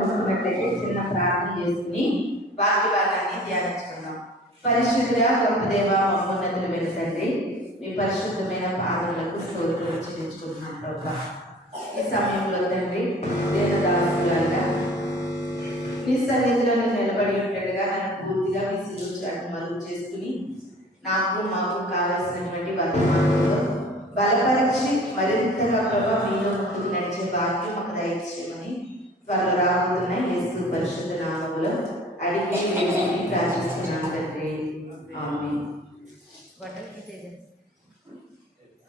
కూర్చున్నట్లయితే చిన్న ప్రార్థన చేసుకుని వాక్య భాగాన్ని ధ్యానించుకుందాం. పరిశుద్ధ గొప్ప దేవ, మహోన్నతులు వెలుసండి, మీ పరిశుద్ధమైన పాదములకు స్తోత్రం చెల్లించుకుంటున్నాం ప్రభువా. ఈ సమయంలో తండ్రి దేవదాసులాగా మీ సన్నిధిలో నిలబడి ఉండగా నన్ను పూర్తిగా మీ శిలువను మరుగు చేసుకుని నాకు మాకు కావలసినటువంటి వర్తమానంలో బలపరిచి మరింతగా ప్రభావ మీలో ముందుకు నడిచే భాగ్యం మాకు దయచేయమని త్వరలో రాబోతున్న యేసు పరిశుద్ధ నామములో అడిగి మేము ప్రార్థిస్తున్నాం తండ్రి. ఆమేన్.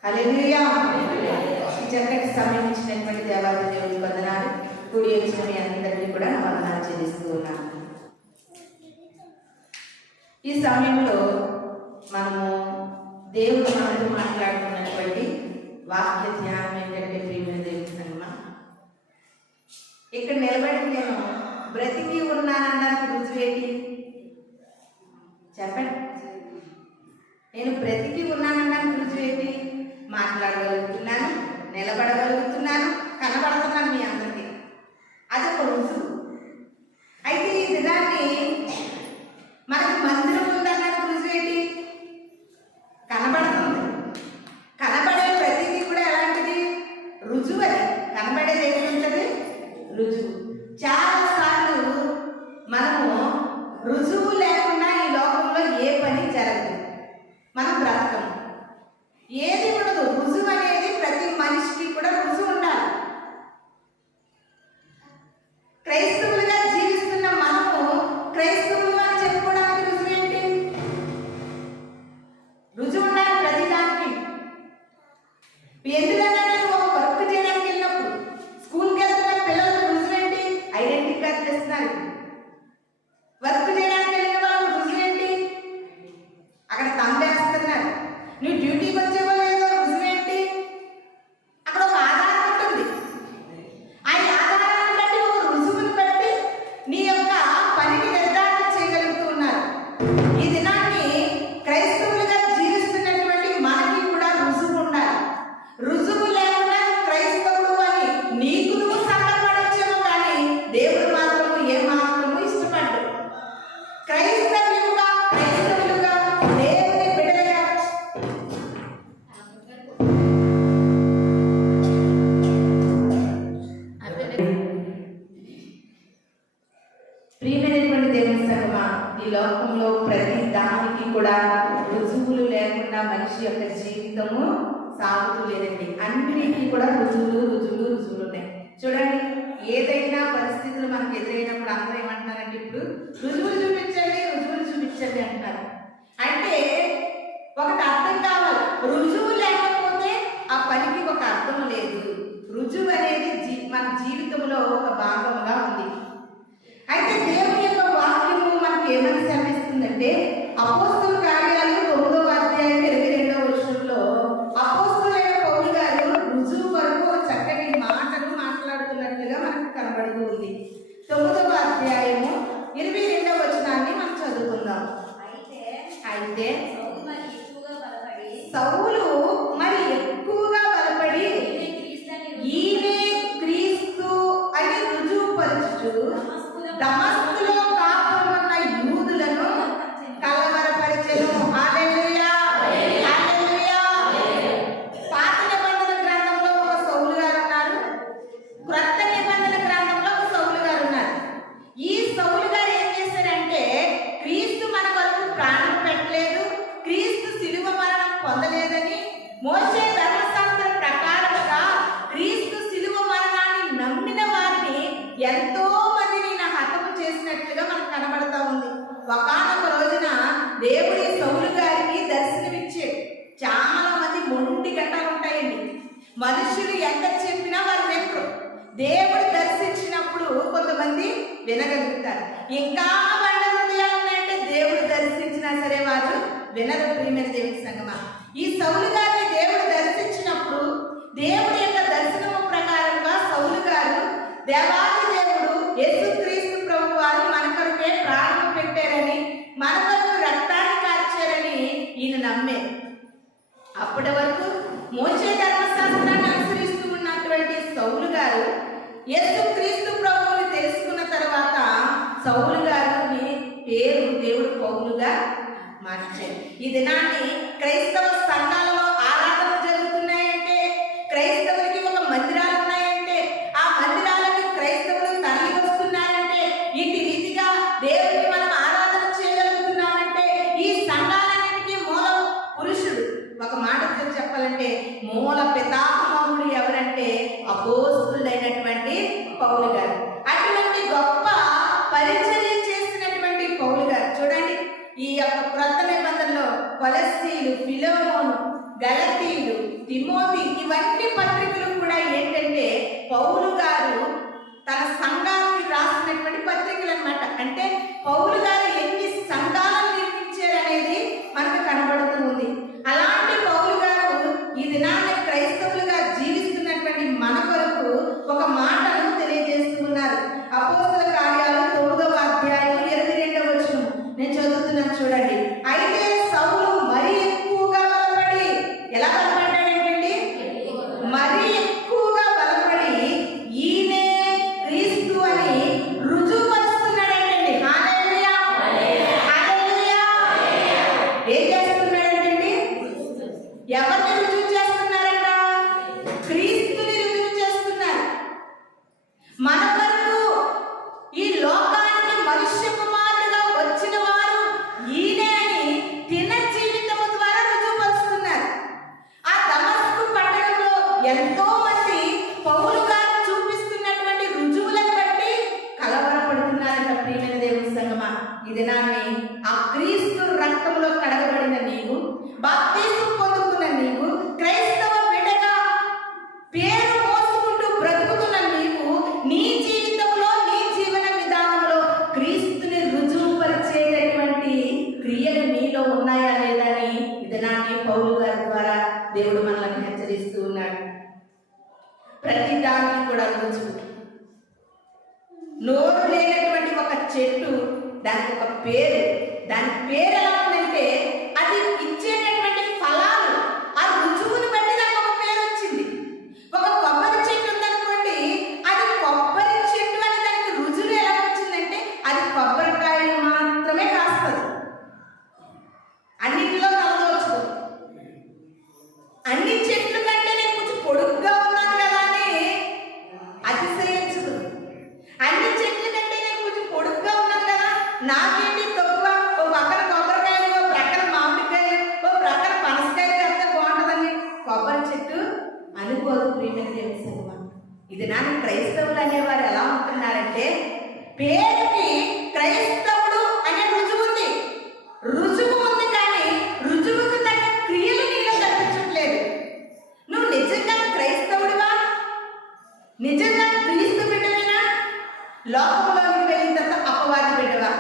హల్లెలూయా. ఈ చక్కటి సమయం ఇచ్చినటువంటి దేవాది దేవుని వందనాలు. కూడి వచ్చిన మీ అందరికీ కూడా వందనాలు చెల్లిస్తూ ఉన్నాను. ఈ సమయంలో మనము దేవుడు మనతో మాట్లాడుతున్నటువంటి వాక్య ధ్యానం ఏంటంటే, ప్రియమైన దేవుని సంగమా, ఇక్కడ నిలబడి నేను బ్రతికి ఉన్నానన్నానికి రుజువేటి చెప్పండి. నేను బ్రతికి ఉన్నానన్నానికి రుజువేటి? మాట్లాడగలుగుతున్నాను, నిలబడగలుగుతున్నాను, కనబడుతున్నాను మీ అందరికీ. అదొక రుజువు. అయితే ఈ దినాన్ని మనకి మందిరం ఉందన్నానికి రుజువేటి? కనబడుతుంది. కనబడే ప్రతిదీ కూడా ఎలాంటిది? రుజువు. అది కనబడేది ఏంటంటే రుజువు. చాలాసార్లు మనము రుజువు లేకుండా ఈ లోకంలో ఏ పని జరగదు, మనం బ్రతకము, ఏది ఉండదు. రుజువు అనేది ప్రతి మనిషికి కూడా రుజువు ఉండాలి. క్రైస్తవులుగా జీవిస్తున్న మనము క్రైస్తవులు అని చెప్పుకోవడానికి రుజువు ఏంటి? రుజువు ఉండాలి ప్రతి దానికి. ఎందుకన్నా ఒక వర్క్ చేయడానికి వెళ్ళినప్పుడు, స్కూల్కి వెళ్తున్న పిల్లలకు రుజువు ఏంటి? ఐడెంటిటీ కార్డు తెస్తున్నారు. వర్క్ చేయడానికి వెళ్ళిన వాళ్ళు రుజువు ఏంటి? అక్కడ తంబేస్తున్నారు. నువ్వు డ్యూటీకి వచ్చేవో లేదో రుజువు ఏంటి? అక్కడ ఒక ఆధారం ఉంటుంది. ఆ ఆధారాన్ని బట్టి, ఒక రుజువుని బట్టి నీ యొక్క పనిని నిర్ధారణ చేయగలుగుతూ ఉన్నారు. ఈ దినాన్ని క్రైస్తవులుగా జీవిస్తున్నటువంటి మనకి కూడా రుజువు ఉండాలి. రుజువు లేకుండా క్రైస్తవుడు అని నీకు నువ్వు సంబరపడొచ్చేమో, కానీ దేవుడు మాత్రము ఏ మాత్రము ఇష్టపడ్డు. క్రైస్తవులుగా దేవుని బిడ్డలుగా ప్రియమైనటువంటి దేవుని సంగమా, ఈ లోకంలో ప్రతి దానికి కూడా రుజువులు లేకుండా మనిషి యొక్క జీవితము సాగుతూ లేదండి. అన్నిటికీ కూడా రుజువులు ఉన్నాయి. చూడండి, ఏదైనా పరిస్థితులు మనకు ఎదురైనప్పుడు అందరూ ఏమంటున్నారంటే, ఇప్పుడు రుజువులు చూపించండి అంటున్నారు. అంటే ఒకటి అర్థం కావాలి, రుజువు లేకపోతే ఆ పనికి ఒక అర్థం లేదు. రుజువు అనేది మన జీవితంలో ఒక భాగంగా ఉంది. అయితే దేవుని యొక్క వాక్యము మనకు ఏమని సెలవిస్తుందంటే, అపోస్తలుల కార్యాలు 9వ అధ్యాయం 22వ వచనంలో అపోస్తలులైన పౌలు గారు రుజువు వరకు చక్కటి మాటలు మాట్లాడుతున్నట్లుగా మనకు కనబడుతూ ఉంది. 9వ అధ్యాయము 22వ వచనాన్ని మనం చదువుకుందాం. అయితే సౌలు మరి ఎక్కువగా బలపడి ఈయనే క్రీస్తు అని రుజువు పరచుచు దమస్కులో కాపురమున్న యూదులను కలవరపరిచెను. హల్లెలూయా, హల్లెలూయా. పాత నిబంధన గ్రంథంలో ఒక సౌలు గారు ఉన్నారు, క్రొత్త నిబంధన గ్రంథంలో ఒక సౌలు గారు ఉన్నారు. ఈ సౌలు గారు ఏం చేశారంటే, క్రీస్తు మన వరకు ప్రాణం పెట్టలేదు, క్రీస్తు శిలువ మరణం పొందలేదని, మోషే ధర్మశాస్త్రం ప్రకారముగా క్రీస్తు శిలువ మరణాన్ని నమ్మిన వారిని ఎంతో మందిని హతము చేసినట్లుగా మనకు కనబడతా ఉంది. ఒకానొక రోజున దేవుడి సౌలు గారికి దర్శనమిచ్చాడు. చాలా మంది మొండి గంటలు ఉంటాయండి. మనుషులు ఎంత చెప్పినా వారు వినరు. దేవుడు దర్శించినప్పుడు కొంతమంది వినగలుగుతారు. ఇంకా బండ హృదయాలు ఉన్నాయంటే దేవుడు దర్శించినా సరే వారు వినరు. ప్రియమైన దేవుని సంగమా, ఈ సౌలు గారిని దేవుడు దర్శించినప్పుడు దేవుడి యొక్క దర్శనము ప్రకారంగా సౌలు గారు, దేవాది దేవుడు యేసుక్రీస్తు ప్రభు వారు మన కొరకే ప్రాణం పెట్టారని, మన కొరకు రక్తాన్ని కార్చారని ఈయన నమ్మే. అప్పటి వరకు మోషే ధర్మశాస్త్రాన్ని అనుసరిస్తూ ఉన్నటువంటి సౌలు గారు యేసుక్రీస్తు ప్రభువుని తెలుసుకున్న ఈ దినాన్ని క్రైస్తవ సంఘాలలో ఆరాధనలు జరుగుతున్నాయంటే, క్రైస్తవులకి ఒక మందిరాలు ఉన్నాయంటే, ఆ మందిరాలకు క్రైస్తవులు తరలి వస్తున్నారంటే, ఇటు రీతిగా దేవుడికి మనం ఆరాధన చేయగలుగుతున్నామంటే ఈ సంఘాలన్నిటికీ మూల పురుషుడు, ఒక మాట చెప్పాలంటే మూల పితామహుడు ఎవరంటే అపోస్తులైనటువంటి పౌలు గారు. అటువంటి గొప్ప పరిచర్య చేసినటువంటి పౌలు గారు చూడండి, ఈ యొక్క క్రొత్త నిబంధనలో కొలస్సీలు, ఫిలెమోను, గలతీలు, తిమోతి ఇవన్నీ పత్రికలు కూడా ఏంటంటే పౌలు గారు తన సంఘానికి రాసినటువంటి పత్రికలు అన్నమాట. అంటే పౌలు గారు ఎన్ని సంఘాలను నిర్మించారు అనేది మనకు కనబడుతూ ఉంది. అలాంటి పౌలు గారు ఈ దినాన్ని క్రైస్తవులుగా జీవిస్తున్నటువంటి మన కొరకు ఒక మాటను తెలియజేస్తున్నారు. అపోస్తల కార్యాలు 9వ అధ్యాయం 22వ వచనం నేను చదువుతున్నాను చూడండి. అయితే సౌలు మరీ ఎక్కువగా బలపడి, ఎలా బలపడ్డాడండి? మరీ ఎక్కువగా బలపడి ఈయనే క్రీస్తు అని రుజువుపరుస్తున్నాడండి. హల్లెలూయా, హల్లెలూయా. ఏం చేస్తున్నాడండి? ఎవరిని రుజువు చేస్తున్నారంట? క్రీస్తుని రుజువు చేస్తున్నారు. మన కొరకు ఈ లోకానికి మనుష్య కుమారుడుగా వచ్చిన వారు ఈయనే అని దిన జీవితము ద్వారా రుజువుపరుస్తున్నారు. ఆ దమస్కు పట్టణంలో ఎంతో మంది పౌలు గారు చూపిస్తున్నటువంటి రుజువులను బట్టి కలవరపడుతున్నారంట. ప్రియమైన దేవుని సంగమా, ఈ దినాన్ని ఆ క్రీస్తు రక్తంలో కడగబడిన నీవు, బాప్తిసం పొందుకున్న నీవు, క్రైస్తవ బిడ్డగా పేరు మోసుకుంటూ బ్రతుకుతున్న నీవు, నీ జీవితంలో నీ జీవన విధానంలో క్రీస్తుని రుజువుపరిచేటటువంటి క్రియలు నీలో ఉన్నాయా లేదని ఇదనాన్ని పౌలు గారి ద్వారా దేవుడు మనల్ని హెచ్చరిస్తూ ఉన్నాడు. ప్రతి దానికి కూడా రుజువు. నోరు లేనటువంటి ఒక చెట్టు, దానికి ఒక పేరు, దాని పేరు ఎలా ఉందంటే అది ఇచ్చేటటువంటి ఫలాలు, ఆ రుజువుని బట్టి దానికి ఒక పేరు వచ్చింది. ఒక కొబ్బరి చెట్టు ఉందనుకోండి, అది కొబ్బరి చెట్టు అని దానికి రుజువు ఎలా వచ్చిందంటే అది కొబ్బరికాయలు మాత్రమే కాస్తుంది, అన్నింటిలో కలవచ్చు. అన్ని చెట్లు కంటే నేను కొంచెం పొడుగ్గా ఉన్నాను కదా అని అతిశయించదు. అన్ని చెట్ల కంటే నేను కొంచెం పొడుగ్గా ఉన్నాను కదా, నాకేంటి తక్కువ, ఓ పక్కన కొబ్బరికాయలు, ఓ ప్రక్కన మామిడికాయలు, ఓ ప్రక్కన పనసకాయలు కడితే బాగుంటుందని కొబ్బరి చెట్టు అనుకోదు. ప్రియమైన దేవుని సంగమా, ఇది నాకు క్రైస్తవులు అనేవారు ఎలా ఉంటున్నారంటే పేరుకి క్రైస్తవుడు అనే రుజువు ఉంది, రుజువు ఉంది, కానీ రుజువుకు తగ్గ క్రియలు నీలో కనిపించట్లేదు. నువ్వు నిజంగా క్రైస్తవుడివా? నిజంగా క్రీస్తు బిడ్డవేనా? లోకంలోకి వెళ్ళిన తర్వాత అపవాది బిడ్డవా?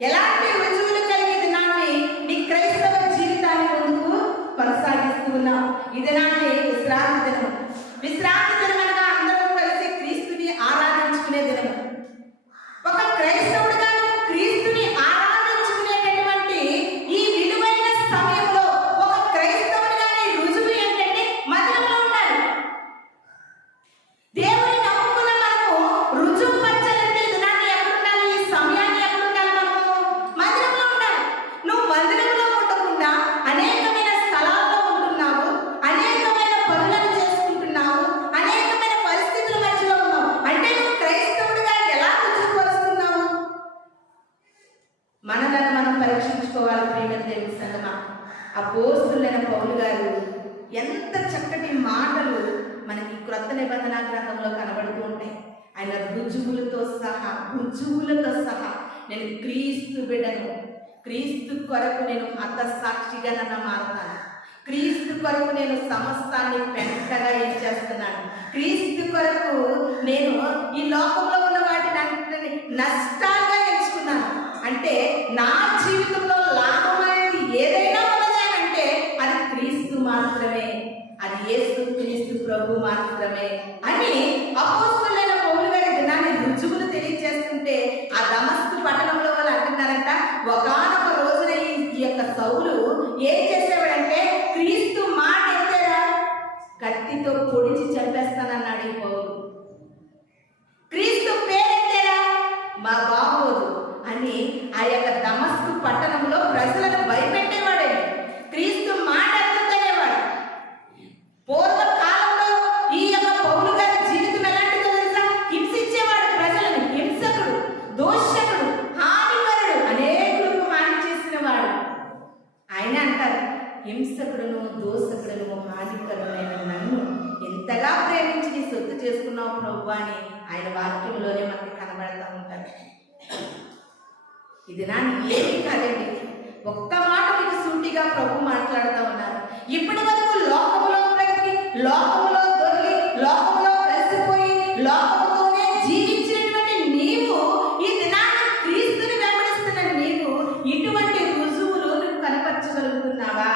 ఎలాంటి రుజువులు కలిగి దినాన్ని నీ క్రైస్తవ జీవితాన్ని ముందుకు కొనసాగిస్తూ ఉన్నావు? ఈ దినాన్ని విశ్రాంతి దినము. విశ్రాంతి దినం అనగా అందరూ కలిసి క్రీస్తుని ఆరాధించుకునే దినము. ఒక క్రైస్తవుడిగా నువ్వు క్రీస్తుని ఆరాధించుకునేటటువంటి ఈ విలువైన సమయంలో ఒక క్రైస్తవుడిగా నీ రుజువు ఏంటంటే మందిరంలో ఉండాలి. దేవుని నమ్ముకున్న మనము రుజువు పరచాలంటే దినాన్ని ఎక్కడ ఉండాలి? ఈ సమయాన్ని ఎక్కడ ఉండాలి? మనము మందిరంలో ఉండాలి. నువ్వు మందిరంలో ఉండకుండా అనేకమైన స్థలాల్లో ఉంటున్నావు, అనేకమైన పనులను చేసుకుంటున్నావు, అనేకమైన పరిస్థితుల మధ్యలో ఉన్నావు అంటే నువ్వు క్రైస్తవుడిగా ఎలా రుజువుపరుస్తున్నావు? మనలను మనం పరీక్షించుకోవాలి. ప్రియమైన దేవుని సంగమా, అపోస్తలుడైన పౌలు గారు ఎంత చక్కటి మాటలు మనకి క్రొత్త నిబంధన గ్రంథంలో కనబడుతూ ఉంటాయి. ఆయన రుజువులతో సహా నేను క్రీస్తు బిడ్డను, క్రీస్తు కొరకు నేను హతసాక్షిగా నన్ను మారుతాను, క్రీస్తు కొరకు నేను సమస్తాన్ని పెంటగా ఇచ్చేస్తున్నాను, క్రీస్తు కొరకు నేను ఈ లోకంలో ఉన్న వాటిని నష్టాలుగా ఎంచుకున్నాను. అంటే నా జీవితంలో లాభం అనేది ఏదైనా ఉన్నది అంటే అది క్రీస్తు మాత్రమే, అది యేసు క్రీస్తు ప్రభు మాత్రమే అని అపోస్తలుడైన పౌలు గారి దినాన్ని రుజువులు తెలియజేస్తుంటే ఆ దమస్కు పట్టణంలో వాళ్ళు అంటున్నారంట, ఒకానొక రోజున ఈ యొక్క సౌలు ఏం చేసేవాడంటే క్రీస్తు మాట ఎత్తారా కత్తితో పొడిచి చంపేస్తానన్నాడు ఈ పౌలు. క్రీస్తు పేరెత్తారా మా బాగోదు అని ఆ యొక్క దమస్కు పట్టణంలో ప్రజలను భయపెట్టేవాడే. క్రీస్తు మాట ఎత్తనేవాడు. పూర్వకాలంలో ఈ యొక్క పౌలు గారి జీవితం ఎలాంటిదో తెలుసా? హింసించేవాడు ప్రజలను. హింసకుడు, దోషకుడు, హానికరుడు, అనేకులకు హాని చేసిన వాడు. ఆయన అంటారు, హింసకుడును, దోషకుడును, హానికరుడైన నన్ను ఎంతగా ప్రేమించి నీ సొత్తు చేసుకున్నావు ప్రభువా అని ఆయన వాక్యంలోనే మనకి కనబడతా ఉంటారు. ఇది నా ఏమీ కాదండి. ఒక్క మాట మీకు సూటిగా ప్రభు మాట్లాడుతూ ఉన్నారు. ఇప్పటి వరకు లోకములో బ్రతికి, లోకములో దొరికి, లోకములో కలిసిపోయి, లోకముతోనే జీవించినటువంటి నీవు ఈ దినాన్ని క్రీస్తుని వెంబడిస్తున్న నీవు ఇటువంటి రుజువులు నువ్వు కనపరచగలుగుతున్నావా?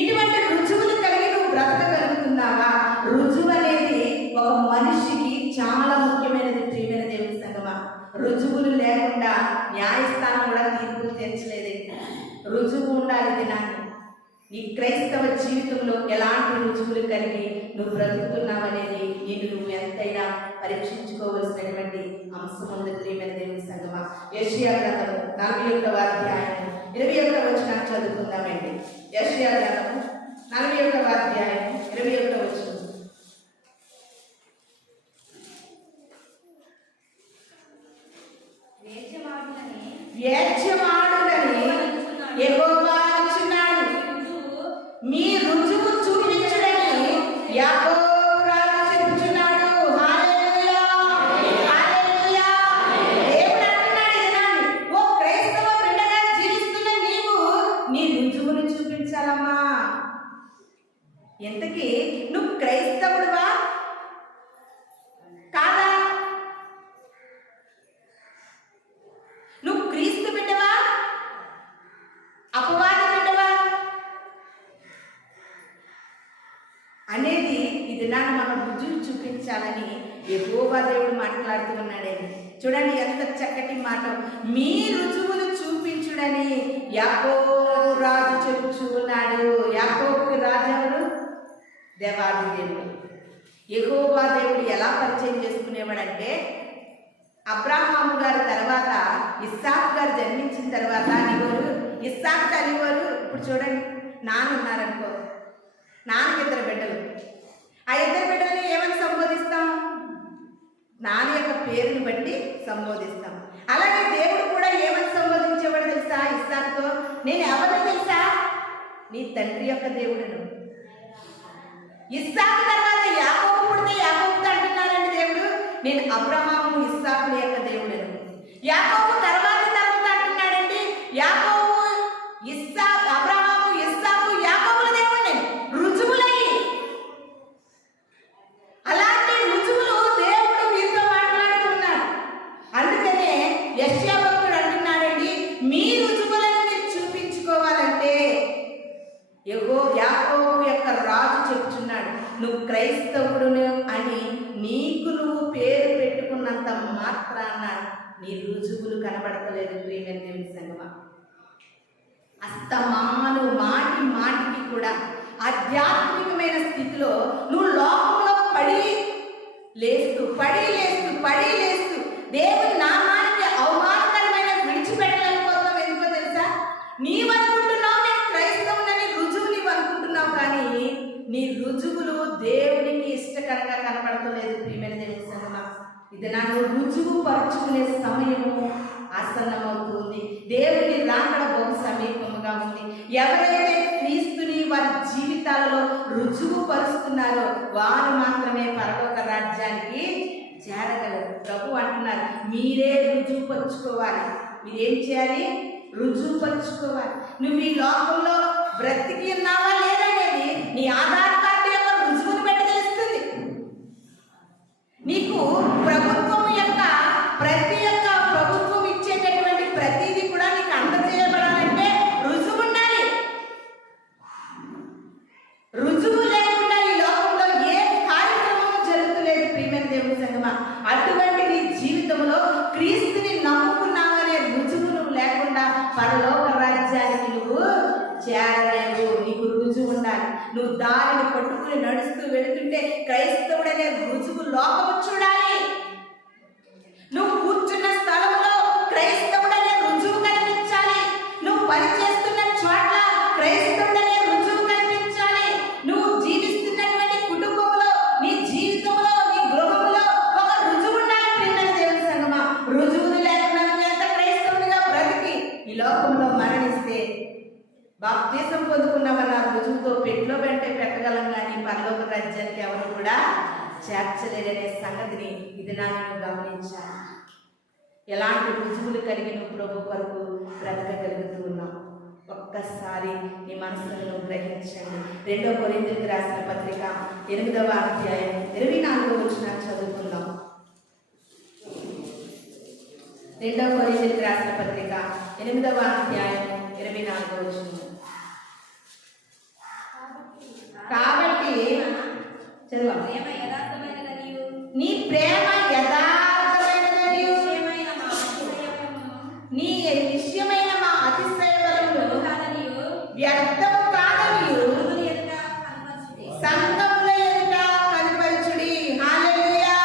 ఇటువంటి రుజువులు కలిగి నువ్వు బ్రతకగలుగుతున్నావా? రుజువు అనేది ఒక మనిషికి చాలా ముఖ్యమైనది. ప్రియమైన దేవుని సంగమా, రుజువులు లేకుండా న్యాయస్థానం కూడా తీర్పులు తీర్చలేదు. రుజువు ఉండాలి. దినాన్ని నీ క్రైస్తవ జీవితంలో ఎలాంటి రుజువులు కలిగి నువ్వు బ్రతుకుతున్నావనేది నేను నువ్వు ఎంతైనా పరీక్షించుకోవలసినటువంటి అంశం ఉంది. ప్రియమైన దేవుని సంగమా, యెషయా గ్రంథము 41వ అధ్యాయము 21వ వచనాన్ని చదువుకుందామండి. యెషయా గ్రంథము 41వ అధ్యాయము 21వ వచనం. వేశ్యమాడునని యెహోవా అంటున్నాడు. మీ రుజువు చూపించుడని యాకోబు రాజు చెప్పుచున్నాడు. హల్లెలూయా, హల్లెలూయా. దేవుడు అంటున్నాడు ఈ దినాన్ని, ఓ క్రైస్తవ బిడ్డగా జీవిస్తున్న నీవు నీ రుజువును చూపించాలమ్మా. ఎంతకీ నువ్వు క్రైస్తవుడువా కాదా? నువ్వు క్రీస్తు బిడ్డవా, అపవాది బిడ్డవా అనేది ఈ దినాన్ని మనం రుజువు చూపించాలని యెహోవా దేవుడు మాట్లాడుతూ ఉన్నాడండి. చూడండి ఎంత చక్కటి మాట. మీ రుజువులు చూపించుడని యాకోబు రాజు చెప్పుచూ ఉన్నాడు. యాకోబుకి రాజు ఎవరు? దేవాది దేవుడు. యెహోవా దేవుడు ఎలా పరిచయం చేసుకునేవాడంటే, అబ్రాహాము గారి తర్వాత ఇస్సాకు గారు జన్మించిన తర్వాత అనేవారు ఇస్సాకు అనేవారు. ఇప్పుడు చూడండి, నాన్న ఉన్నారనుకో, నాన్నకి 2 బిడ్డలు. ఆ 2 బిడ్డలని ఏమని సంబోధిస్తాం? నాన్న యొక్క పేరుని బట్టి సంబోధిస్తాం. అలాగే దేవుడు కూడా ఏమని సంబోధించేవాడు తెలుసా? ఇస్సాకుతో, నేను ఎవరిని తెలుసా? నీ తండ్రి యొక్క దేవుడును. ఇస్సాకు తర్వాత యాకోబు పుడితే యాకోబుతో అంటున్నాడండి దేవుడు, నేను అబ్రహాము ఇస్సాకుల యొక్క దేవుడను. యాకోబు తర్వాత అంటున్నాడండి, యాకోబు అబ్రహాము ఇస్సాకు యాకోబుల దేవుడు. రుజువులై అలాంటి రుజువులు దేవుడు మీతో మాట్లాడుతున్నాడు. అందుకనే యెషయా భక్తుడు అంటున్నాడండి, మీ రుజువులను మీరు చూపించుకోవాలంటే యాకోబు యొక్క రాజు చెప్తున్నాడు, నువ్వు క్రైస్తవుడును అని నీకు నువ్వు పేరు పెట్టుకున్నంత మాత్రాన నీ రుజువులు కనబడతలేదు. ప్రియమైన దేవుని సంగమా, అస్తమాను మాటి మాటికి కూడా ఆధ్యాత్మికమైన స్థితిలో నువ్వు లోకంలో పడి లేస్తూ దేవుని నామానికి అవమానకరమైన విడిచిపెట్టలేకపోతున్నావు. ఎందుకో తెలుసా? నీవనుకుంటున్నావు నేను క్రైస్తవునని రుజువు నీవు అనుకుంటున్నావు, కానీ నీ రుజువులు దేవునికి ఇష్టకరంగా కనబడతలేదు. ప్రియమైన దేవుని సంగమా, ఇది నన్ను రుజువు పరుచుకునే సమయము ఆసన్నమవుతుంది. దేవుని రాకడ బహు సమీపముగా ఉంది. ఎవరైతే క్రీస్తుని వారి జీవితాలలో రుజువు పరుస్తున్నారో వారు మాత్రమే పరలోక రాజ్యానికి చేరగలరు. ప్రభు అంటున్నారు, మీరే రుజువు పరుచుకోవాలి. మీరేం చేయాలి? రుజువు పరుచుకోవాలి. నువ్వు ఈ లోకంలో బ్రతికి ఉన్నావా లేదనేది నీ ఆధార్ కార్డు యొక్క రుజువును బట్టి తెలుస్తుంది. నీకు ప్రభుత్వం యొక్క ప్రభుత్వం ఇచ్చేటటువంటి ప్రతిదీ కూడా నీకు అందజేయబడాలంటే రుజువు ఉండాలి. రుజువు లేకుండా ఈ లోకంలో ఏ కార్యక్రమం జరుగుతలేదు. ప్రియమైన దేవుని సంగమా, అటువంటి నీ జీవితంలో క్రీస్తుని నమ్ముకున్నావనే రుజువు నువ్వు లేకుండా పరలోక రాజ్యానికి నువ్వు చేరలేవు. నీకు రుజువు ఉండాలి. నువ్వు దారిని పట్టుకుని నడుస్తూ వెళుతుంటే క్రైస్తవుడనే రుజువు లోకము చూడాలి. నువ్వు కూర్చున్న స్థలంలో క్రైస్తవుడనే రుజువు కనిపించాలి. పరలోకంలో కూడా చేర్చలేదనే సంగతిని ఇది నేను గమనించాను. ఎలాంటి రుజువులు కలిగిన ప్రభు కొరకు బ్రతకగలుగుతూ ఉన్నాం. ఒక్కసారి నీ మనసులను గ్రహించండి. 2 కొరింథీయులకు రాసిన పత్రిక 8వ అధ్యాయం 24వ వచనం చదువుకుందాం. 2 కొరింథీయులకు రాసిన పత్రిక 8వ అధ్యాయం 24వ వచనం. కాబట్టి నీ ప్రేమ యథార్థమైనదనియు నీ విషయమైన మా అతిశయములను వ్యర్థము కాదనియు సంఘముల ఎదుట కనపరచుడి. హల్లెలూయా,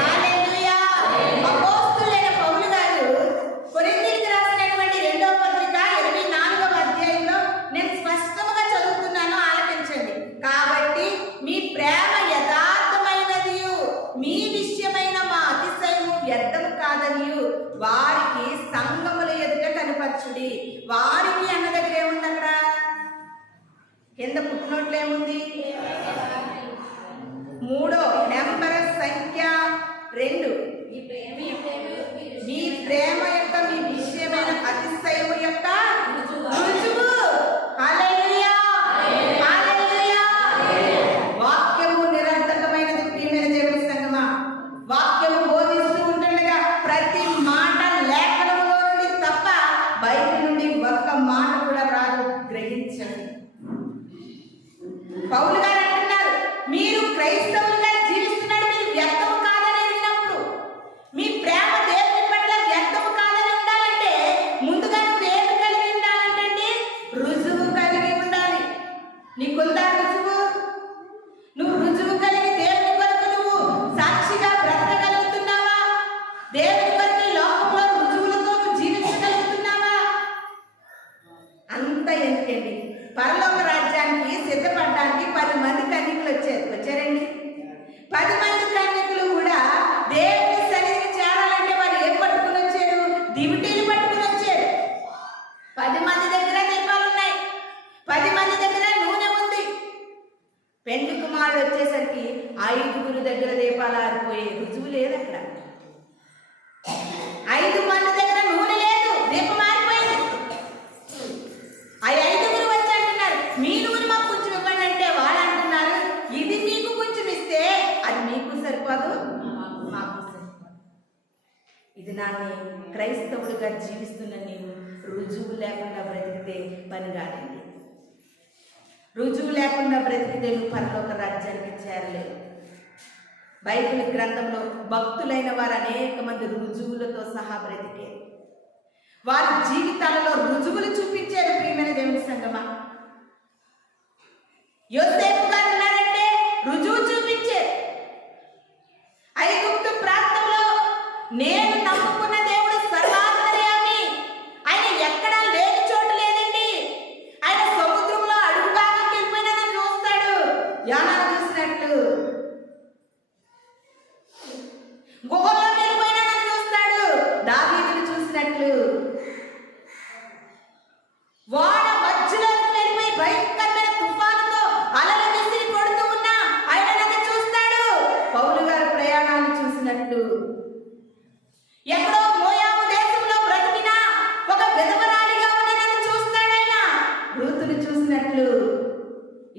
హల్లెలూయా. అపోస్తలుడైన పౌలు గారు కొరింథీయులకు రాసినటువంటి 2వ పత్రిక 24వ అధ్యాయంలో నేను స్పష్టంగా చదువుతున్నాను, ఆలకించండి. కాబట్టి మీ ప్రేమ యథార్థమైనదియు మీ విషయమైన మా అతిశయము వ్యర్థము కాదనియు వారికి సంఘముల ఎదుట కనపరచుడి. వారికి అన్న దగ్గర ఏముంది? అక్కడ కింద పుట్టినోట్లు ఏముంది? 3 నెంబర్ సంఖ్య 2 మీ ప్రేమ యొక్క మీ విషయమైన అతిశయము యొక్క రుజువు. హల్లెలూయా, హల్లెలూయా. వాక్యము నిరర్థకమైనది ప్రియమైన దేవుని సంగమా. వాక్యము బోధిస్తూ ఉంటుండగా ప్రతి మాట లేఖనములో నుండి తప్ప బయట నుండి ఒక్క మాట కూడా రాదు. గ్రహించండి. పౌలు గారు అంటున్నారు, మీరు క్రైస్తవులుగా జీవిస్తున్నాడు, మీరు వ్యర్థము కాదని ఎరిగినప్పుడు మీ ప్రేమ దేవుని పట్ల వ్యర్థము కాదని ఉండాలంటే ముందుగా నువ్వేమి కలిగి ఉండాలంటే రుజువు కలిగి ఉండాలి. నీకుందా రుజువు? నువ్వు రుజువు కలిగి దేవుని కొరకు నువ్వు సాక్షిగా బ్రతకగలుగుతున్నావా? దేవుని కొరకు ఈ లోకంలో రుజువులతో నువ్వు జీవించగలుగుతున్నావా? అంత ఎందుకండి, పరలోక రాజ్యానికి సిద్ధపడడానికి 10 మంది కన్యకులు వచ్చారండి. 10 మంది కన్యకులు కూడా దేవుని సన్నిధికి చేరాలంటే వారు ఏం పట్టుకుని వచ్చారు? దివిటీలు పట్టుకుని వచ్చారు. 10 మంది దగ్గర దీపాలు ఉన్నాయి, 10 మంది దగ్గర నూనె ఉంది. పెండ్లి కుమారుడు వచ్చేసరికి 5 దగ్గర దీపాలు ఆరిపోయే రుజువు లేదు. అక్కడ 5 మంది దగ్గర నూనె లేదు, దీపం ఆరిపోయింది. ఆ 5 వచ్చి అంటున్నారు, మీ నూనె మాకు కొంచెం ఇవ్వండి అంటే వాళ్ళు అంటున్నారు, ఇది మీకు కొంచెం ఇస్తే అది మీకు సరిపోదు, మాకు సరిపోదు. ఇది నాన్ని క్రైస్తవుడిగా జీవిస్తున్న నీవు రుజువు లేకుండా బ్రతికితే పని కాదండి. రుజువు లేకుండా బ్రతికితే నువ్వు పరలోక రాజ్యానికి చేరలేవు. బైబిల్ గ్రంథంలో భక్తులైన వారు అనేక మంది రుజువులతో సహా బ్రతికే వారి జీవితాలలో రుజువులు చూపించారు. ప్రియమైన దేవుని సంగమా, యోసేపు గారు ఉన్నారంటే రుజువు చూపించారు. ఐగుప్తు ప్రాంతంలో నేను నమ్ముకున్న దేవుడు సర్వాంతర్యామి, ఆయన ఎక్కడా లేని చోటు లేదండి. ఆయన సముద్రంలో అడుగు భాగంకి వెళ్ళిపోయినా నన్ను చూస్తాడు, యానాను చూసినట్లు. గుహల్లో వెళ్ళిపోయినా నన్ను చూస్తాడు, దావీదును చూసినట్లు. వాడ మధ్యలోకి వెళ్ళిపోయి భయంకరమైన తుఫానుతో అలలు విసిరి కొడుతూ ఉన్నా ఆయన నన్ను చూస్తాడు, పౌలు గారు ప్రయాణాలు చూసినట్లు. ఎక్కడో మోయాబు దేశంలో బ్రతికినా ఒక విధవరాలిగా ఉన్న నన్ను చూస్తాడు ఆయన, రూతును చూసినట్లు.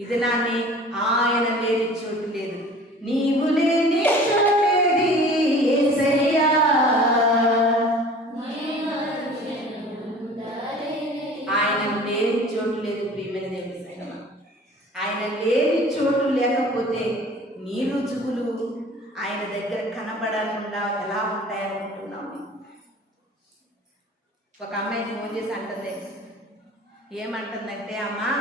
ఇది నాన్ని ఆయన లేని చోటు లేదు, నీవు లేని చోటు లేది యేసయ్యా. ఆయన లేని చోటు లేదు ప్రియమైన దేవుని సంగమా. ఆయన లేని చోటు లేకపోతే నీ రుజువులు ఆయన దగ్గర కనబడకుండా ఎలా ఉంటాయనుకుంటున్నావు? ఒక అమ్మాయి ఫోన్ చేసి అంటుంది, ఏమంటుందంటే, అమ్మా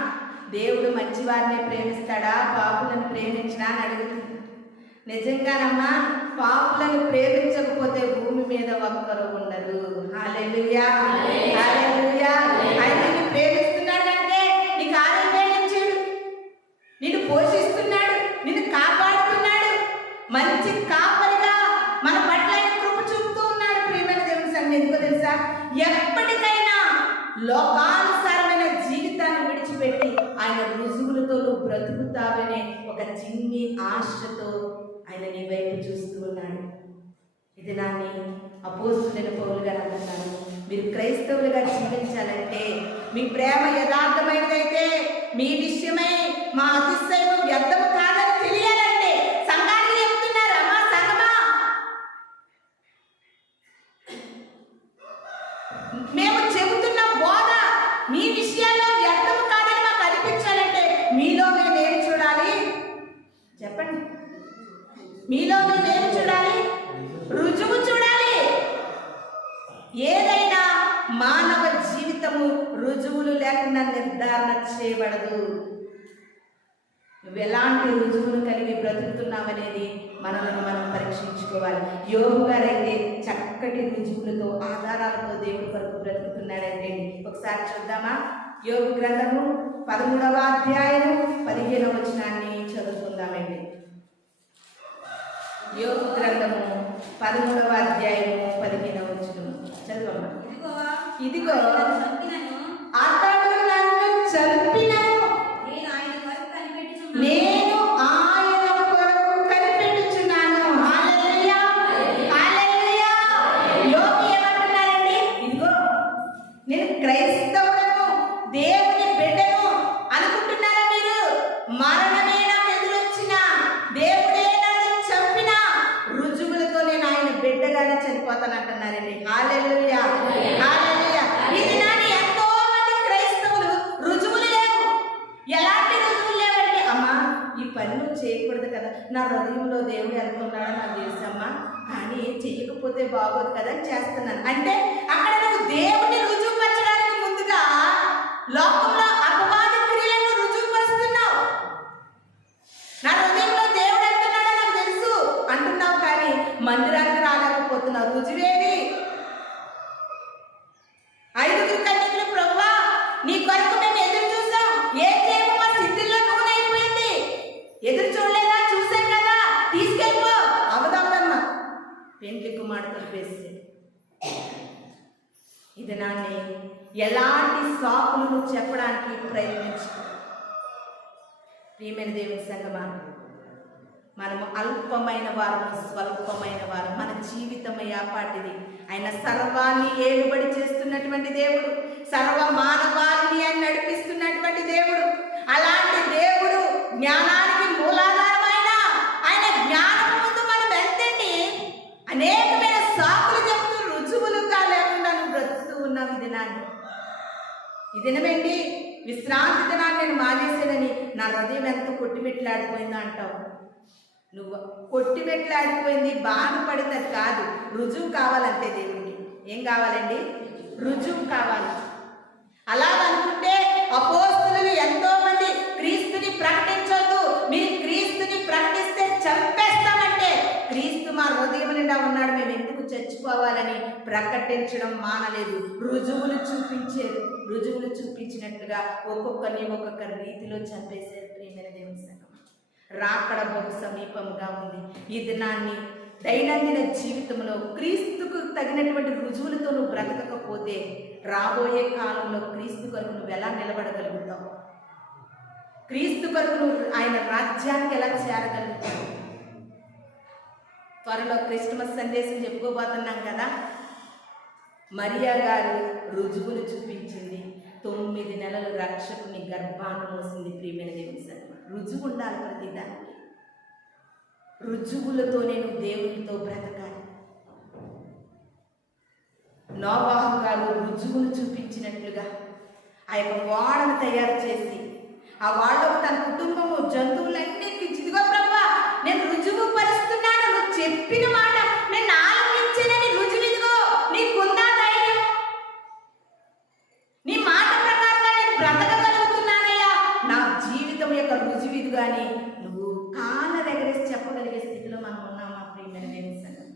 దేవుడు మంచివారిని ప్రేమిస్తాడా పాపులను ప్రేమించడా అని అడుగుతుంది. నిజంగానమ్మా, పాపులను ప్రేమించకపోతే భూమి మీద ఒక్కరు ఉండరు. హల్లెలూయా, హల్లెలూయా. ఆయన నిన్ను ప్రేమిస్తున్నాడు అంటే నీకు ఆరోగ్యం ఇచ్చాడు, నిన్ను పోషిస్తున్నాడు, నిన్ను కాపాడుతున్నాడు, మంచి కాపరిగా మన పట్ల ఆయన కృప చూపుతూ ఉన్నాడు. ప్రియమైన దేవుని సంగతి ఎందుకో తెలుసా? ఎప్పటికైనా లోకానుసారమైన జీవితాన్ని విడిచిపెట్టి ఆయన రుజువులతో నువ్వు బ్రతుకుతావనే ఒక చిన్ని ఆశ ఇది నాన్ని అపోస్తులైన పౌలు గారు అంటున్నారు, మీరు క్రైస్తవులుగా జీవించాలంటే మీ ప్రేమ యథార్థమైనదైతే మీ విషయమై మా అతిశయం వ్యర్థము కాదని తెలియాలంటే సంఘానికి చెప్తున్నారు. అమ్మా సంగమా, మేము చెబుతున్న బోధ మీ విషయాల్లో వ్యర్థము కాదని మాకు అనిపించాలంటే మీలో మేము ఏం చూడాలి చెప్పండి? మీలో మేము ఏం చూడాలి? రుజువు చూడాలి. ఏదైనా మానవ జీవితము రుజువులు లేకుండా నిర్ధారణ చేయబడదు. నువ్వు ఎలాంటి రుజువులు కలిగి బ్రతుకుతున్నావనేది మనల్ని మనం పరీక్షించుకోవాలి. యోబు గారైతే చక్కటి రుజువులతో ఆధారాలతో దేవుడి కొరకు బ్రతుకుతున్నాడంటే ఒకసారి చూద్దామా? యోబు గ్రంథము 13వ అధ్యాయము 15వ వచనాన్ని చదువుకుందామండి. యోబు గ్రంథము 13వ అధ్యాయము 15వ వచనం చదువమ్మా. ఇదిగో అతడు నన్ను చంపినను, నేను ఆయన కొరకు కనిపెట్టుచున్నాను. హల్లెలూయా, హల్లెలూయా. యోబు ఏమంటున్నారండి? ఇదిగో నేను క్రైస్తవుడను, దేవుని బిడ్డను అనుకుంటున్నారా మీరు? మరణమే నాకు ఎదురొచ్చినా, దేవుడే నన్ను చంపినా రుజువులతో నేను ఆయన బిడ్డగానే చనిపోతానంటున్నారండి. హల్లెలూయా, హల్లెలూయా. ఇది నాని ఎంతో మంది క్రైస్తవులు రుజువులు లేవు. ఎలాంటి రుజువులు లేవంటే, అమ్మా ఈ పని నువ్వు చేయకూడదు కదా, నా హృదయంలో దేవుడు ఎంత ఉన్నాడో నాకు తెలుసమ్మా, కానీ చెయ్యకపోతే బాగోదు కదా అని చేస్తున్నాను అంటే అక్కడ నువ్వు దేవుడిని రుజువుపరచడానికి ముందుగా లోకంలో అపవాది క్రియలను రుజువుపరుస్తున్నావు. నా హృదయంలో దేవుడు అంటున్నాడో నాకు తెలుసు అంటున్నావు, కానీ మందిరానికి రాలేకపోతున్నావు. రుజువేది? 5 కన్యకలు, ప్రభువా నీ కొరకు మేము ఎదురు చూసాం, ఏం చేయము, మా స్థితిలో నూనె అయిపోయింది, ఎదురు చూడలేదా, చూసాం కదా, తీసుకెళ్ళిపో. అవదమ్మా పెండ్లి కుమార్తెలు పేసి ఇది నాన్ని ఎలాంటి సాకులను చెప్పడానికి ప్రయత్నించు. ప్రియమైన దేవుని సంగమా, మనము అల్పమైన వారు, స్వల్పమైన వారు. మన జీవితం యాపాటిది. ఆయన సర్వాన్ని ఏలుబడి చేస్తున్నటువంటి దేవుడు, సర్వ మానవాళిని అని నడిపిస్తున్నటువంటి దేవుడు. అలాంటి దేవుడు జ్ఞానానికి మూలాధారమైన ఆయన జ్ఞానం ముందు మనం ఎంతండి అనేకమైన సాకులు చెప్తూ రుజువులుగా లేకుండా నువ్వు బ్రతుకుతూ ఉన్నావు. ఈ దినాన్ని, ఈ దినమేంటి విశ్రాంతి దినాన్ని నేను మానేసానని నా హృదయం ఎంత కొట్టిమెట్లాడిపోయిందో అంటావు. నువ్వు కొట్టిమెట్లాడిపోయింది బాధపడితే కాదు, రుజువు కావాలంటే దేవుడికి ఏం కావాలండి? రుజువు కావాలి. అలాగనుకుంటే అపోస్తులు ఎంతో మంది క్రీస్తుని ప్రకటించొద్దు, మీరు క్రీస్తుని ప్రకటిస్తే చంపేస్తామంటే క్రీస్తు మా హృదయం నిండా ఉన్నాడు, మేము ఎందుకు చచ్చిపోవాలని ప్రకటించడం మానలేదు. రుజువులు చూపించారు. రుజువులు చూపించినట్లుగా ఒక్కొక్కరిని ఒక్కొక్క రీతిలో చంపేశారు. ప్రియమైన దేవుని సంగమా, రాకడ బహు సమీపంగా ఉంది. ఈ దినాన్ని దైనందిన జీవితంలో క్రీస్తుకు తగినటువంటి రుజువులతో నువ్వు బ్రతకకపోతే రాబోయే కాలంలో క్రీస్తు కొరకు నువ్వు ఎలా నిలబడగలుగుతావు? క్రీస్తు కొరకు నువ్వు ఆయన రాజ్యానికి ఎలా చేరగలుగుతావు? త్వరలో క్రిస్మస్ సందేశం చెప్పుకోబోతున్నాం కదా. మరియా గారు రుజువులు చూపించింది. 9 నెలలు రక్షకుని గర్భాన్ని మోసింది. ప్రియమైన దేవుని సంగమా, రుజువు ఉండాలి ప్రతిదానికి. రుజువులతో నేను దేవునితో బ్రతకాలి. నోవాహు గారు రుజువులు చూపించినట్లుగా ఆ యొక్క ఓడను తయారు చేసి ఆ వాళ్ళకు తన కుటుంబము జంతువులన్నిటికీ ఇదిగో ప్రభువా నేను రుజువు పరుస్తున్నాను, నువ్వు చెప్పిన మాట నేను ఆలకించానని రుజువు ఇదిగో, నీకుందా ధైర్యం? నీ మాట ప్రకారంగా నేను బ్రతకగలుగుతున్నానయ్యా, నా జీవితం యొక్క రుజువు ఇది. కానీ నువ్వు కాళ్ళెగరేసి చెప్పగలిగే స్థితిలో మనం ఉన్నామా? ప్రియమైన దేవుని సంగమా,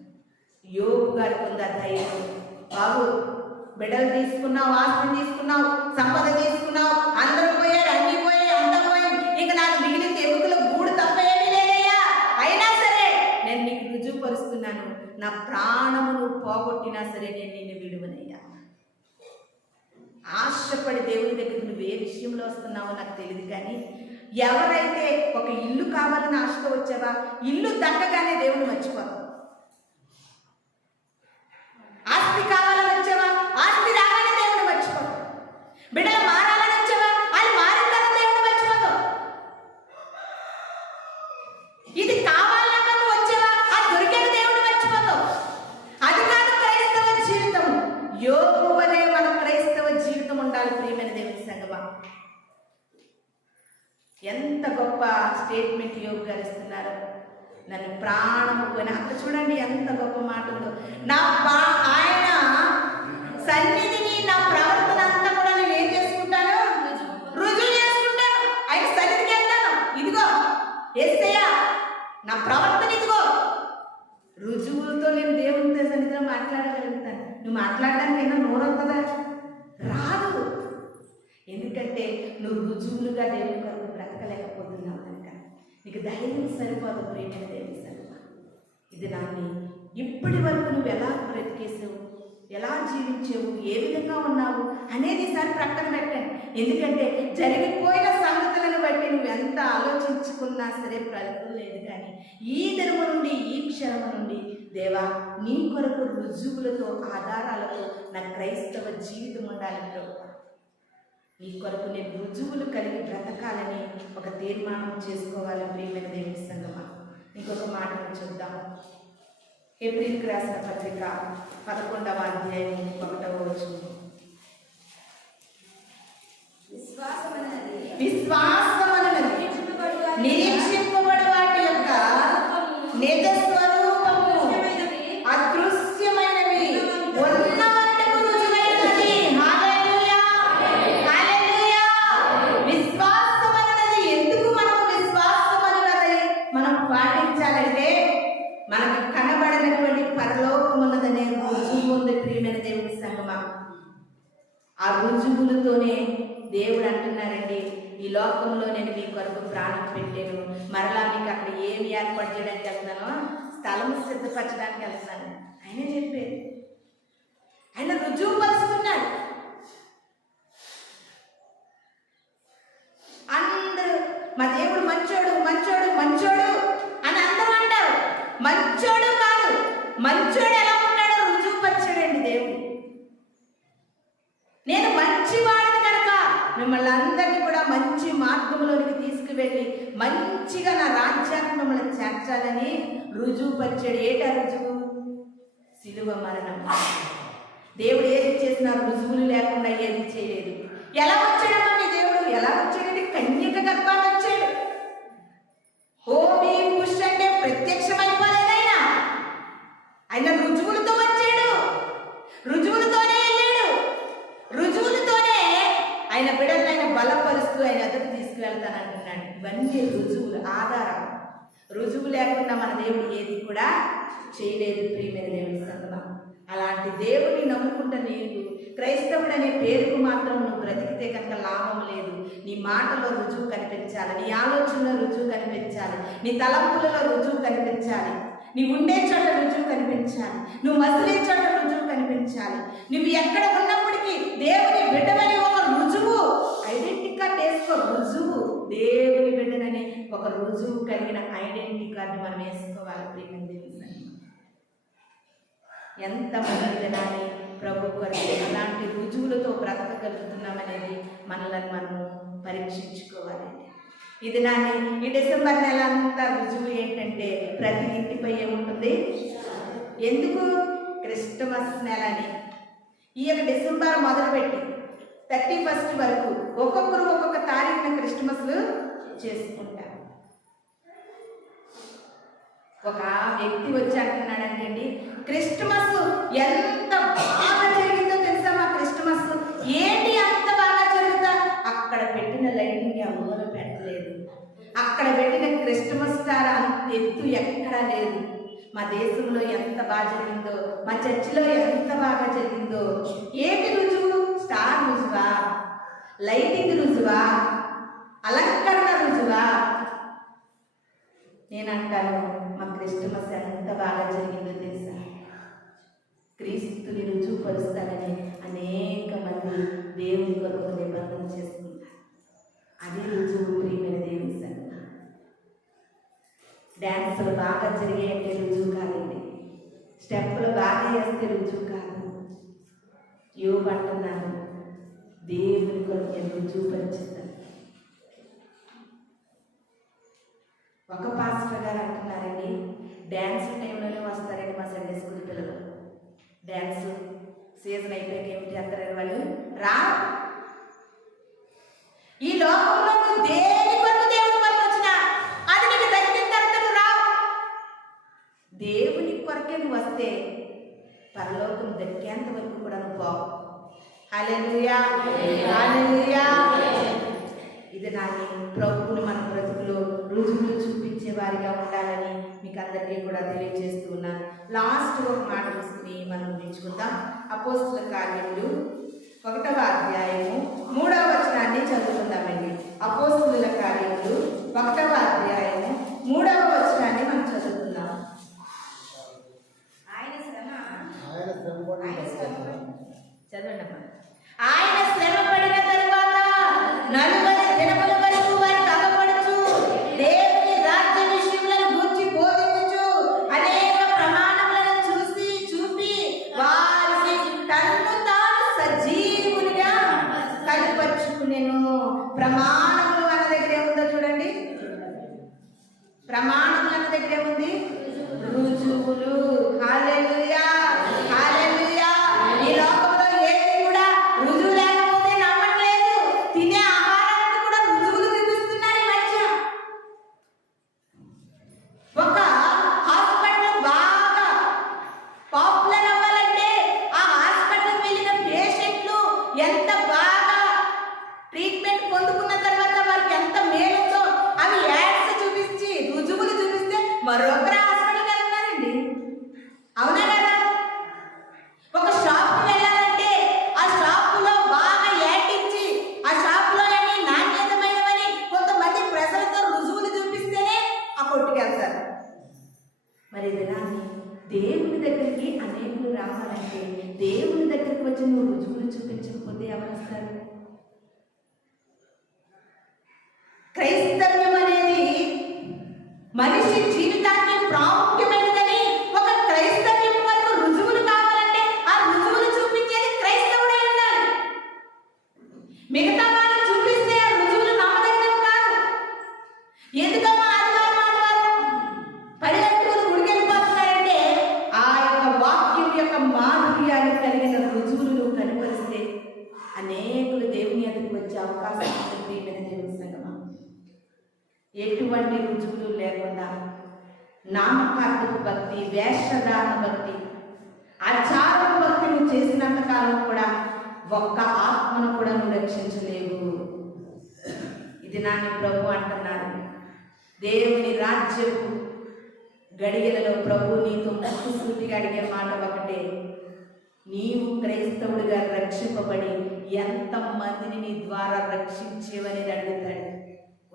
యోబు గారికి ఉందా ధైర్యం? బాబు బిడ్డలు తీసుకున్నావు, ఆస్తిని తీసుకున్నావు, సంపద తీసుకున్నావు, అందరూ పోయారు, అన్ని పోయాయి, అంత పోయింది, ఇక నాకు మిగిలిన ఎముకల గూడు తప్ప ఏమీ లేదయ్యా, అయినా సరే నేను నీకు రుజువు పరుస్తున్నాను, నా ప్రాణమును పోగొట్టినా సరే నేను నిన్ను విడువనయ్యా. ఆశపడి దేవుని దగ్గర నువ్వు ఏ విషయంలో వస్తున్నావో నాకు తెలియదు, కానీ ఎవరైతే ఒక ఇల్లు కావాలని ఆశతో వచ్చావా, ఇల్లు దక్కగానే దేవుని మర్చిపోతావు. సంగమా. ఎంత గొప్ప స్టేట్మెంట్ యోగు గారు ఇస్తున్నారు. నన్ను ప్రాణము పోయిన అక్కడ చూడండి ఎంత గొప్ప మాట ఉందో. ఆయన సన్నిధిని నా ప్రవర్తన అంతా కూడా నేను ఏం చేసుకుంటాను, రుజువు చేసుకుంటాను. ఆయన సన్నిధికి వెళ్తాను, ఇదిగో యేసయ్యా నా ప్రవర్తన ఇదిగో. రుజువులతో నేను దేవునితో సన్నిధిలో మాట్లాడగలుగుతాను. నువ్వు మాట్లాడడానికైనా నోరవుతుందా? రాదు. ఎందుకంటే నువ్వు రుజువులుగా దేవుని కొరకు బ్రతకలేకపోతున్నావు కనుక నీకు ధైర్యం సరిపోదు. ప్రేమైన దేవుని సరిపో. ఇది నాన్ని ఇప్పటి వరకు నువ్వు ఎలా బ్రతికేసావు, ఎలా జీవించావు, ఏ విధంగా ఉన్నావు అనేది ఈసారి ప్రక్కన పెట్టండి. ఎందుకంటే జరిగిపోయిన సంగతులను బట్టి నువ్వు ఎంత ఆలోచించుకున్నా సరే ప్రయోజనం లేదు. కానీ ఈ దినము నుండి, ఈ క్షణము నుండి దేవా నీ కొరకు రుజువులతో, ఆధారాలతో నా క్రైస్తవ జీవితం ఉండాలి ప్రభు. నీ కొరకు నేను రుజువులు కలిగి బ్రతకాలని ఒక తీర్మానం చేసుకోవాలి. ప్రియమైన దేవుని సంగమా. ఇంకొక మాటను చూద్దాం. హెబ్రీయులకు రాసిన పత్రిక 11వ అధ్యాయం 1వ వచనం. విశ్వాసమన్నది నిరీక్షింపబడు వాటి యొక్క నిజ స్వరూపము అదృశ్యమైనవి ఉన్నవాటికి రుజువైనది. హల్లెలూయా, హల్లెలూయా. విశ్వాసమన్నది ఎందుకు మనకు విశ్వాసమన్నది మనం పాటించాలంటే మనకు కనబడినటువంటి పరలోకమున్నదనే రుజువు ఉంది. ప్రియమైన దేవుని సంగమా. ఆ రుజువులతోనే దేవుడు అంటున్నారండి, ఈ లోకంలో నేను మీ కొరకు ప్రాణం పెట్టాను, మరలా మీకు అక్కడ ఏమి ఏర్పాటు చేయడానికి వెళ్తున్నానో స్థలం సిద్ధపరచడానికి వెళ్తున్నాను. ఆయనే చెప్పారు. ఆయన రుజువు పరుస్తున్నాడు. అందరూ మా దేవుడు మంచోడు మంచోడు మంచోడు అని అందరూ అంటారు. మంచోడు కాదు, మంచోడు ఎలా ఉంటాడో రుజువు పరిచాడండి దేవుడు. నేను మంచివాడిని కనుక మిమ్మల్ని అందరినీ కూడా మంచి మార్గంలోనికి తీసుకువెళ్ళి మంచిగా నా రాజ్యాన్ని మిమ్మల్ని చేర్చాలని రుజువు పరిచాడు. ఏటా రుజువు? శిలువ మరణం. దేవుడు ఏది చేసినా రుజువులు లేకుండా ఏది చేయలేదు. ఎలా వచ్చాడమ్మా మీ దేవుడు? ఎలా వచ్చాడంటే కన్యక గర్భాన్ని వచ్చాడు. హోమీ పుష్ అంటే ప్రత్యక్షమైపోలేదు ఆయన. ఆయన రుజువులతో వచ్చాడు, రుజువులతోనే వెళ్ళాడు, రుజువులతోనే ఆయన బిడ్డలను ఆయన బలపరుస్తూ ఆయన ఎదురు తీసుకువెళ్తానంటున్నాడు. ఇవన్నీ రుజువులు, ఆధారం. రుజువు లేకుండా మన దేవుడు ఏది కూడా చేయలేదు. ప్రియమైన దేవుని సంగమా. అలాంటి దేవుడిని నమ్ముకుంటే నీవు క్రైస్తవుడు అనే పేరుకు మాత్రం నువ్వు బ్రతికితే కనుక లాభం లేదు. నీ మాటలో రుజువు కనిపించాలి, నీ ఆలోచనలో రుజువు కనిపించాలి, నీ తలంపులలో రుజువు కనిపించాలి, నీ ఉండే చోట రుజువు కనిపించాలి, నువ్వు మసిలే చోట రుజువు కనిపించాలి. నువ్వు ఎక్కడ ఉన్నప్పటికీ దేవుని బిడ్డవని ఒక రుజువు, ఐడెంటిటీ కార్డు వేసుకో. రుజువు, దేవుని బిడ్డనని ఒక రుజువు కలిగిన ఐడెంటిటీ కార్డు మనం వేసుకోవాలి. ప్రియమైన దేవుని ఎంతమంది వినాలి ప్రభు కొరకు అలాంటి రుజువులతో బ్రతకగలుగుతున్నామనేది మనల్ని మనము పరీక్షించుకోవాలండి. ఇది నాని ఈ డిసెంబర్ నెల అంతా రుజువు ఏంటంటే ప్రతి ఇంటిపై ఏముంటుంది? ఎందుకు? క్రిస్టమస్ నెలని. ఈ యొక్క డిసెంబర్ మొదలుపెట్టి 31 వరకు ఒక్కొక్కరు ఒక్కొక్క తారీఖున క్రిస్టమస్లు చేసుకుంటారు. ఒక వ్యక్తి వచ్చి అంటున్నాడంటండి, క్రిస్టమస్ ఎంత బాగా జరిగిందో తెలుసా? మా క్రిస్టమస్ ఏంటి అంత బాగా జరుగుతా? అక్కడ పెట్టిన లైటింగ్ ఎవరు పెట్టలేదు, అక్కడ పెట్టిన క్రిస్టమస్ స్టార్ అంత ఎత్తు ఎక్కడా లేదు. మా దేశంలో ఎంత బాగా జరిగిందో, మా చర్చిలో ఎంత బాగా జరిగిందో. ఏంటి రుజువు? స్టార్ రుజువా? లైటింగ్ రుజువా? అలంకరణ రుజువా? నేనంటాను మా క్రిస్టమస్ ఎంత బాగా జరిగిందో తెలుసా? క్రీస్తుని రుజువు పరుస్తానని అనేక మంది దేవుని కొరకు నిబంధన చేసుకుంటారు. అది రుజువు. ప్రియమైన దేవుని సంగతి. డ్యాన్సులు బాగా జరిగాయంటే రుజువు కాదండి, స్టెప్పులు బాగా వేస్తే రుజువు కాదు. యోగు అంటున్నాను దేవుని కొరకు నేను రుజువు పరిచేస్తాను. ఒక పాస్టర్ గారు అంటున్నారండి, డ్యాన్స్ టైంలోనే వస్తారండి మా సండే స్కూల్ పిల్లలు. డ్యాన్స్ సీజన్ అయిపోయాక ఏమిటి చేస్తారని వాళ్ళు ఈ లోకంలో నువ్వు దేని కొరకు దేవుని కొరకు వచ్చినా అది నీకు దక్కిన తర్వాత నువ్వు రావు. దేవుని కొరకే నువ్వు వస్తే పరలోకం దక్కేంత వరకు కూడా నువ్వు పోవు. హల్లెలూయా, హల్లెలూయా. ఇది నాని ప్రభువును మన బ్రతుకులో రుజువులు చూపించే వారిగా ఉండాలని మీకు అందరికీ కూడా తెలియజేస్తూ ఉన్నాను. లాస్ట్ ఒక మాట తీసుకుని మనం ముగించుకుందాం. అపోస్తలుల కార్యములు 1వ అధ్యాయము 3వ వచనాన్ని చదువుకుందామండి. అపోస్తలుల కార్యములు 1వ అధ్యాయము 3వ వచనాన్ని మనం చదువుకుందాం. ఆయన శ్రమ పడిన తరువాత 40 దినముల వరకు వారు తగపడుచు దేవుని రాజ్య విషయములను గూర్చి బోధించుచు అనేక ప్రమాణములను చూపి వారిని తన్ను తాను సజీవునిగా కనపరుచుకునెను. ప్రమాణములు అన్న దగ్గర ఏముందో చూడండి. ప్రమాణములు అన్న దగ్గర ఏముంది? రుజువులు. హల్లెలూయా, హల్లెలూయా. ఈ లోకంలో ఏది కూడా రుజువు లేకపోతే నమ్మట్లేదు. తినే ఆహారానికి కూడా రుజువులు చూపిస్తున్నారు ఈ మధ్య. ఒక హాస్పిటల్ బాగా పాపులర్ అవ్వాలంటే ఆ హాస్పిటల్ వెళ్ళిన పేషెంట్లు ఎంత బాగా ట్రీట్మెంట్ పొందుకున్న తర్వాత వారికి ఎంత మేలుతో అవి యాడ్స్ చూపించి రుజువులు చూపిస్తే మరొకరు హాస్పిటల్కి వెళ్తున్నారండి. అవునా కదా? ఒక షాప్కి వెళ్ళాలంటే ఆ షాపులో బాగా యాడ్ ఇచ్చి ఆ షాపులో అన్ని నాణ్యతమైనవని కొంతమంది ప్రజలతో రుజువులు చూపిస్తేనే ఆ కొట్టుకు వెళ్తారు. మరి ఇలాంటి దేవుని దగ్గరికి అనేకులు రావాలంటే దేవుని దగ్గరికి వచ్చి నువ్వు రుజువులు చూపించకపోతే ఎవరు వస్తారు? క్రైస్తవ్యం అనేది మనిషి జీవితానికి ప్రాముఖ్యమైనదని, ఒక క్రైస్తవ్యం వరకు రుజువులు కావాలంటే ఆ రుజువులు చూపించేది క్రైస్తవుడై ఉండాలి. మిగతా వాళ్ళు చూపిస్తే ఆ రుజువులు నమ్మదగినవి కాదు. ఎందుకమ్మా ఆదివారం పరిగెత్తుకుని గుడికెళ్ళిపోతున్నారంటే ఆ యొక్క వాక్యం యొక్క మాధుర్యాన్ని కలిగిన రుజువులు నువ్వు కనపరిస్తే అనేకులు దేవుని ఎదురుకు వచ్చే అవకాశం ఉంటుంది. దేవుని సంగమా, ఎటువంటి రుజువులు లేకుండా నామకార్థపు భక్తి, వేషధారణ భక్తి, ఆచారం భక్తి నువ్వు చేసినంత కాలం కూడా ఒక్క ఆత్మను కూడా నువ్వు రక్షించలేవు. ఇది నాని ప్రభు అంటున్నాడు. దేవుని రాజ్యపు గడియలలో ప్రభు నీతో ముక్కుసూటిగా అడిగే మాట ఒకటే, నీవు క్రైస్తవుడిగా రక్షింపబడి ఎంతమందిని నీ ద్వారా రక్షించేవని అడుగుతాడు.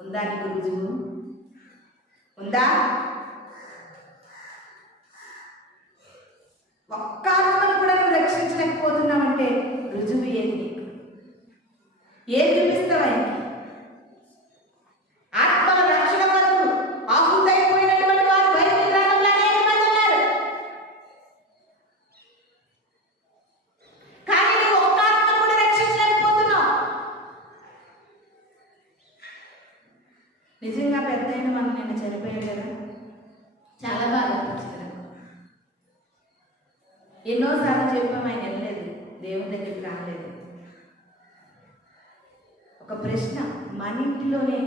ఉందా నీకు రుజువు? ఉందా? ఒక్క ఆత్మను కూడా నువ్వు రక్షించలేకపోతున్నావంటే రుజువు ఏది? నీకు ఏది చూపిస్తావా? ఆత్మల రక్షణ కొరకు ఆహుతైపోయినటువంటి వారు బైబిల్ గ్రంథంలో అనేక మంది ఉన్నారు. కానీ నువ్వు ఒక్క ఆత్మ కూడా రక్షించలేకపోతున్నావు. నిజంగా పెద్ద అయిన మనం నిన్న చనిపోయాడు కదా, చాలా బాగా అనిపించింది. ఎన్నోసార్లు చెప్పాం, ఆయన వెళ్ళలేదు, దేవుని దగ్గరికి రాలేదు. ఒక ప్రశ్న, మన ఇంటిలోనే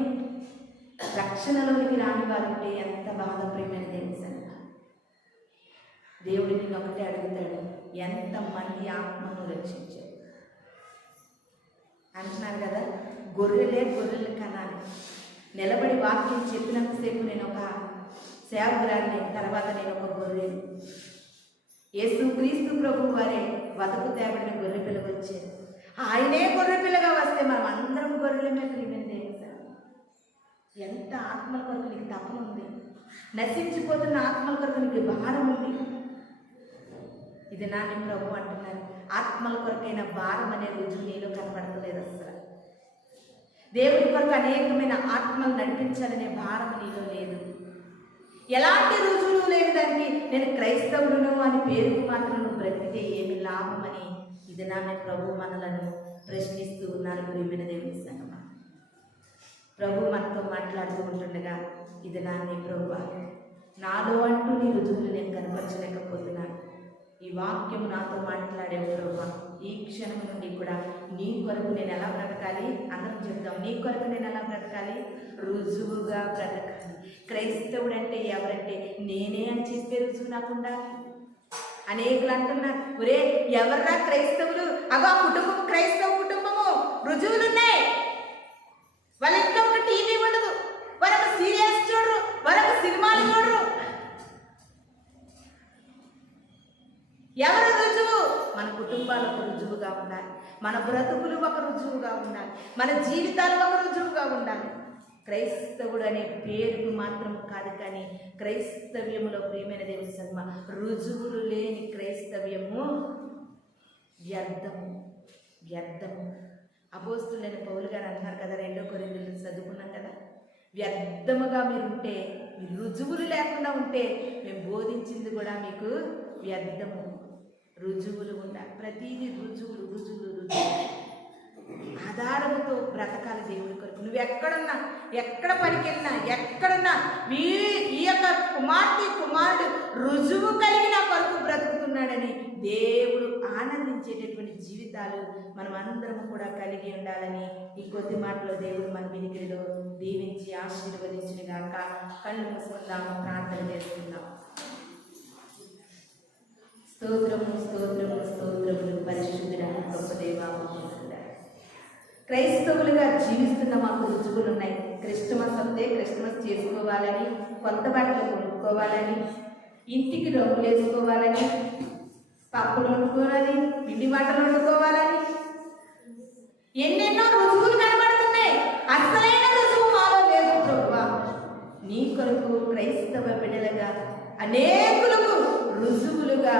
రక్షణలోనికి రాని వారుంటే ఎంత బాధ ప్రేమైన దేవుని సంగ. దేవుడు నిన్ను ఒకటే అడుగుతాడు, ఎంతమంది ఆత్మను రక్షించాడు అంటున్నారు కదా. గొర్రెలు కనాలి. నిలబడి వాక్యం చెప్పినంతసేపు నేను ఒక సేవకురాలిని, తర్వాత నేను ఒక గొర్రెని. యేసుక్రీస్తు ప్రభు వారే వదకు తేబడిన గొర్రె పిల్లగా వచ్చారు. ఆయనే గొర్రె పిల్లగా వస్తే మనం అందరం గొర్రెలమే ప్రియమైనది. ఎంత ఆత్మల కొరకు నీకు తపన ఉంది, నశించిపోతున్న ఆత్మల కొరకు నీకు భారం ఉంది. ఇది నాని ప్రభు అంటున్నారు, ఆత్మల కొరకైన భారం అనే రుజువు నీలో కనబడతలేదు. అసలు దేవుడి కొరకు అనేకమైన ఆత్మలు నడిపించాలనే భారం నీలో లేదు. ఎలాంటి రుజువులు లేని దానికి నేను క్రైస్తవుడును అని పేరుకు మాత్రం నువ్వు బ్రతికితే ఏమి లాభమని ఇది నాని ప్రభు మనలను ప్రశ్నిస్తూ ఉన్నారు. ప్రియమైన దేవుని సంగమా, ప్రభు మనతో మాట్లాడుతూ ఉంటుండగా ఇది నాని ప్రభు, నాలో అంటూ నీ రుజువులు నేను కనపరచలేకపోతున్నాను. ఈ వాక్యం నాతో మాట్లాడే ప్రభా, ఈ క్షణం నుండి కూడా నీ కొరకు నేను ఎలా బ్రతకాలి? అందరం చెప్తాం, నీ కొరకు నేను ఎలా బ్రతకాలి? రుజువుగా బ్రతకాలి. క్రైస్తవుడు అంటే ఎవరంటే నేనే అని చెప్పే రుజువు నాకుండా. అనేకులు అంటున్నారు, ఒరే ఎవర్రా క్రైస్తవులు? అగో కుటుంబం, క్రైస్తవ కుటుంబము, రుజువులు ఉన్నాయి. వాళ్ళ ఇంట్లో ఒక టీవీ ఉండదు, వాళ్ళొక సీరియల్స్ చూడరు, వాళ్ళొక సినిమాలు చూడరు. ఎవరు రుజువు? మన కుటుంబాలు ఒక రుజువుగా ఉండాలి, మన బ్రతుకులు ఒక రుజువుగా ఉండాలి, మన జీవితాలు ఒక రుజువుగా ఉండాలి. క్రైస్తవుడు అనే పేరుకు మాత్రం కాదు, కానీ క్రైస్తవ్యములో ప్రియమైన దేవుని సన్మ రుజువులు లేని క్రైస్తవ్యము వ్యర్థము, వ్యర్థము. అపోస్తులైన పౌలు గారు అంటున్నారు కదా, 2 కొరింథీయులు చదువుకున్నాం కదా, వ్యర్థముగా మీరుంటే, మీరు రుజువులు లేకుండా ఉంటే మేము బోధించింది కూడా మీకు వ్యర్థము. రుజువులు ఉండాలి, ప్రతిదీ రుజువులు రుజువులు రుజువులు. ఆధారముతో బ్రతకాలి దేవుడి కొరకు. నువ్వు ఎక్కడున్నా, ఎక్కడ పనికెళ్ళినా, ఎక్కడున్నా ఈ యొక్క కుమారుడు రుజువు కలిగి నా కొరకు బ్రతుకుతున్నాడని దేవుడు ఆనందించేటటువంటి జీవితాలు మనం అందరం కూడా కలిగి ఉండాలని ఈ కొద్ది మాటలో దేవుడు మన వినికిడిలో దీవించి ఆశీర్వదించిన గాక. కళ్ళు మూసుకుందాము, ప్రార్థన చేసుకుందాం. స్తోత్రము స్తోత్రము స్తోత్రములు పరిశుద్ధుడా, గొప్ప దేవా, క్రైస్తవులుగా జీవిస్తున్న మాకు రుజువులు ఉన్నాయి. క్రిస్టమస్ వస్తే క్రిస్టమస్ చేసుకోవాలని, కొత్త బట్టలు కొనుక్కోవాలని, ఇంటికి రంగులు వేసుకోవాలని, పప్పులు వండుకోవాలని, పిండి వంటలు వండుకోవాలని ఎన్నెన్నో రుజువులు కనబడుతున్నాయి. అసలైన రుజువు మాలో లేదు ప్రభువా. నీ కొరకు క్రైస్తవ బిడ్డలుగా అనేకులకు రుజువులుగా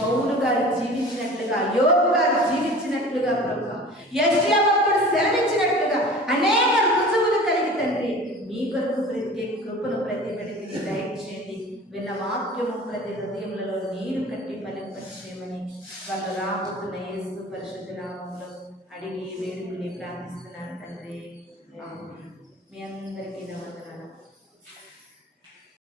పౌలు గారు జీవించినట్లుగా, యోబు గారు జీవించినట్లుగా, ప్రభువా యెషయా భక్తుడు సెలవిచ్చినట్లుగా అనేక రుజువులు కలిగి తండ్రి మీ కొరకు ప్రత్యేక కృపను ప్రతి బిడ్డకి దయచేయండి. విన్న వాక్యము ప్రతి హృదయములలో నీరు కట్టి ఫలింపచేయమని వాళ్ళు రాబోతున్న యేసు పరిశుద్ధ నామములో అడిగి వేడుకుని ప్రార్థిస్తున్నాను తండ్రి. ఆమేన్. మీ